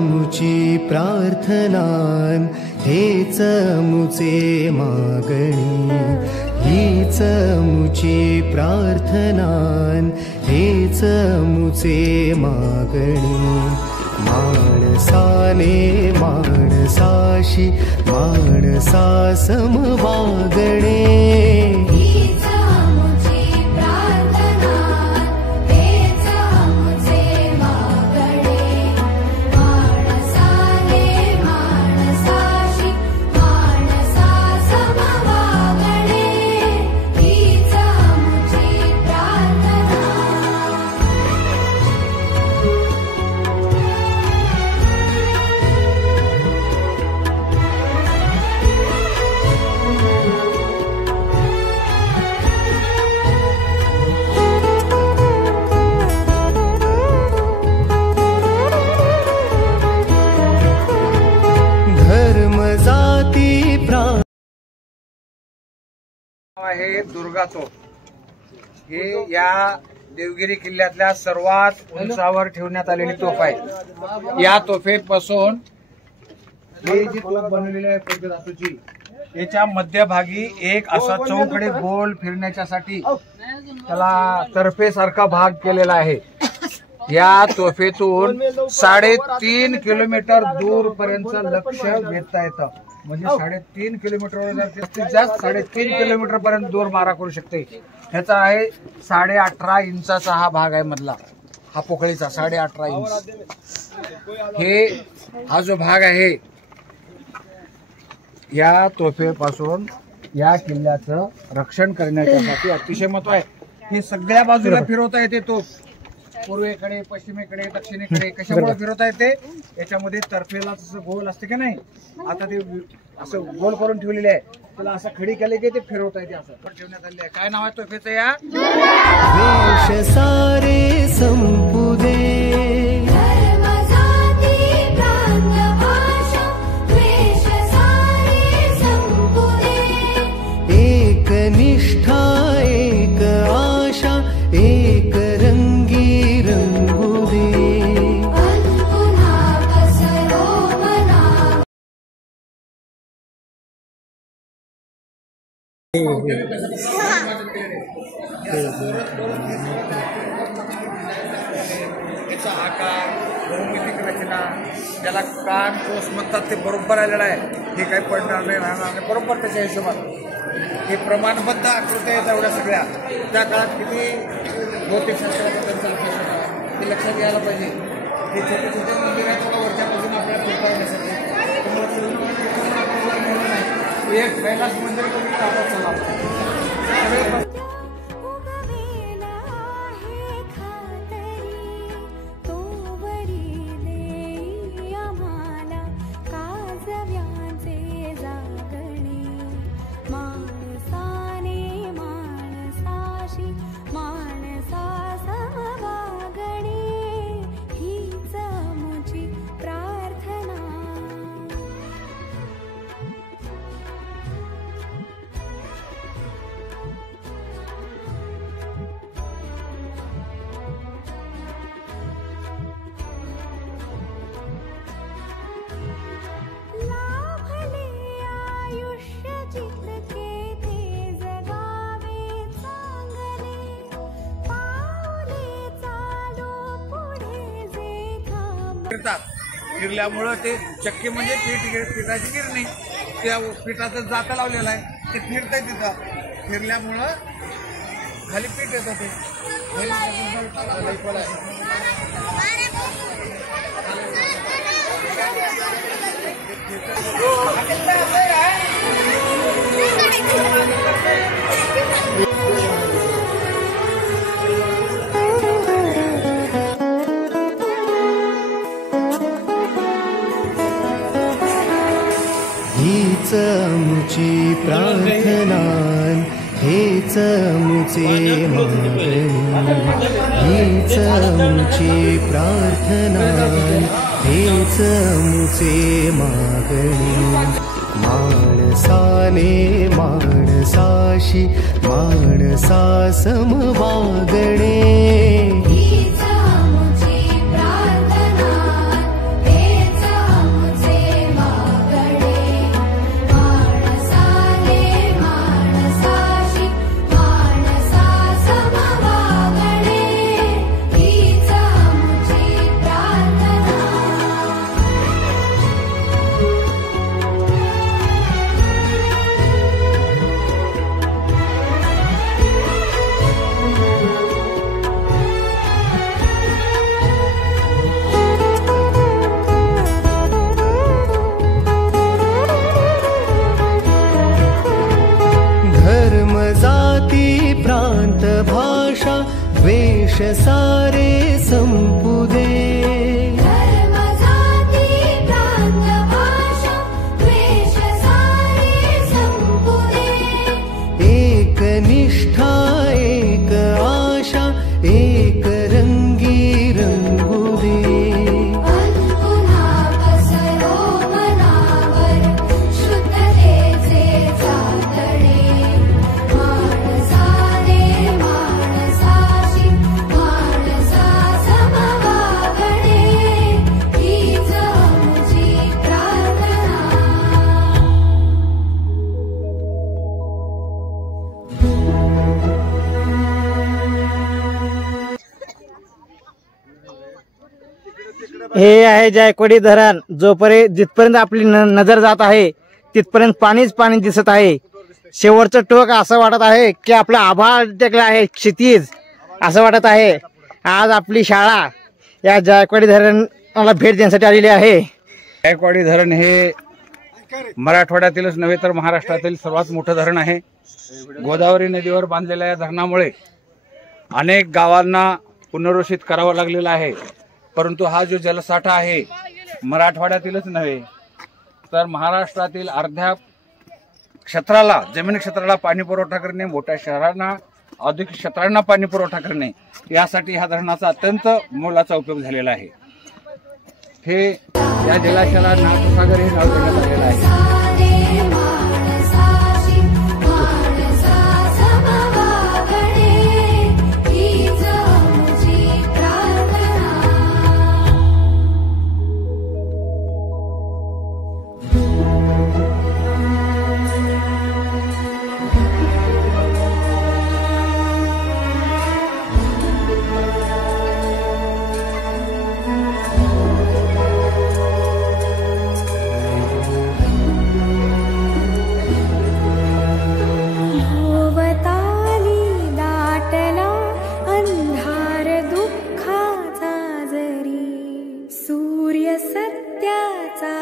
मुची प्रार्थनान हेच मुचे मागणी हीच मुची प्रार्थनान हेच मुचे मागणी माणसाने माणसाशी माणसा समवागणे आहे दुर्गा तोफ। हे या देवगिरी किल्ल्यातल्या सर्वात उंचावर ठेवण्यात आलेली तोफ आहे। या तोफेपासून ही जी तोफ बनवलेली आहे पंच धातूची, याच्या मध्यभागी एक असा चौकडे गोल फिरण्याच्यासाठी त्याला तर्फेसारखा भाग केलेला आहे। या तोफेतून 3.5 किलोमीटर दूर पर्यंत लक्ष वेधता येतं। म्हणजे 3.5 किलोमीटर जास्तीत जास्त 3.5 किलोमीटर पर्यंत दूर मारा करू शकते। ह्याचा आहे 18.5 इंचाचा हा भाग आहे मधला, हा पोकळीचा 18.5 इंच। हा जो भाग आहे या तोफेपासून या किल्ल्याचं रक्षण करण्यासाठी अतिशय महत्व आहे। हे सगळ्या बाजूला फिरवता येते तोफ, पूर्वेकडे पश्चिमेकडे दक्षिणेकडे कशामुळे फिरवता येते? याच्यामध्ये तर्फेला जसं गोल असते की नाही, आता ते असं गोल करून ठेवलेले आहे, त्याला असं खडी केले की ते फिरवता येते, असं ठेवण्यात आले आहे। काय नाव आहे तोफेचं? या वेश सारे संपुदे एक निष्ठा एक आशा एक रंगी रंगुदे। याचा आकार, भौमितिक रचना, ज्याला कान कोस म्हणतात ते बरोबर आलेला आहे। हे काही पडणार नाही, राहणार नाही, बरोबर त्याच्या हिशोबात हे प्रमाणबद्ध आकृत्या आहेत एवढ्या सगळ्या। त्या काळात किती भौतिकशास्त्राचा त्यांचा अभ्यास होता ते लक्षात घ्यायला पाहिजे। हे छोटे छोटे मंदिर आहेत बघा, वरच्यापासून आपल्याला फिरता येण्यासाठी एक कैलास मंदिर करून ताब्यात चला। फिरल्यामुळं ते चक्की म्हणजे पिठाची गिरणी, त्या पिठाचं जाता लावलेलं आहे, ते फिरतंय तिथं। फिरल्यामुळं खाली पीठ येतं ते हीच मुची प्रार्थनान हेच मुचे मागणी हीच मुची प्रार्थनान हेच मुचे मागणी माणसाने माणसाशी माणसा समवागणे हीच मुची प्रार्थना क्लेश सारे संपू दे धर्म जाती प्रांत भाषा द्वेष सारे संपू दे एक निष्ठा एक आशा एक रंगी रंगू दे पुन्हा पसरो मनावर शुद्धतेचे चातडे माणसाने माणसाशी माणसा समवागणे हीच आमची प्रार्थना हे आहे जायकवाडी धरण. जोपर्यंत जिथपर्यंत आपली नजर जात आहे तिथपर्यंत पाणीच पाणी दिसत आहे. शेवटचं टोक असं वाटत आहे की आपला आभाळ टेकला आहे, क्षितिज असं वाटत आहे. आज आपली शाळा या जायकवाडी धरणाला भेट देण्यासाठी आलेली आहे. जायकवाडी धरण हे मराठवाड्यातीलच नव्हे तर महाराष्ट्रातील सर्वात मोठं धरण आहे. गोदावरी नदीवर बांधलेल्या या धरणामुळे अनेक गावांना पुनर्वसित करावं लागलेलं आहे. परंतु हा जो जलसाठा आहे मराठवाड्यातीलच नव्हे तर महाराष्ट्रातील अर्ध्या क्षेत्राला, जमीन क्षेत्राला पाणी पुरवठा करणे, मोठ्या शहरांना, औद्योगिक क्षेत्रांना पाणी पुरवठा करणे यासाठी ह्या धरणाचा अत्यंत मोलाचा उपयोग झालेला आहे. हे या जलाशयाला नाथसागर हे नाव देण्यात आलेलं आहे. सारे माणसाशी माणसा समवागणे हीच आमची प्रार्थना भोवताली दाटला अंधार दुःखाचा जरी सूर्य सत्याचा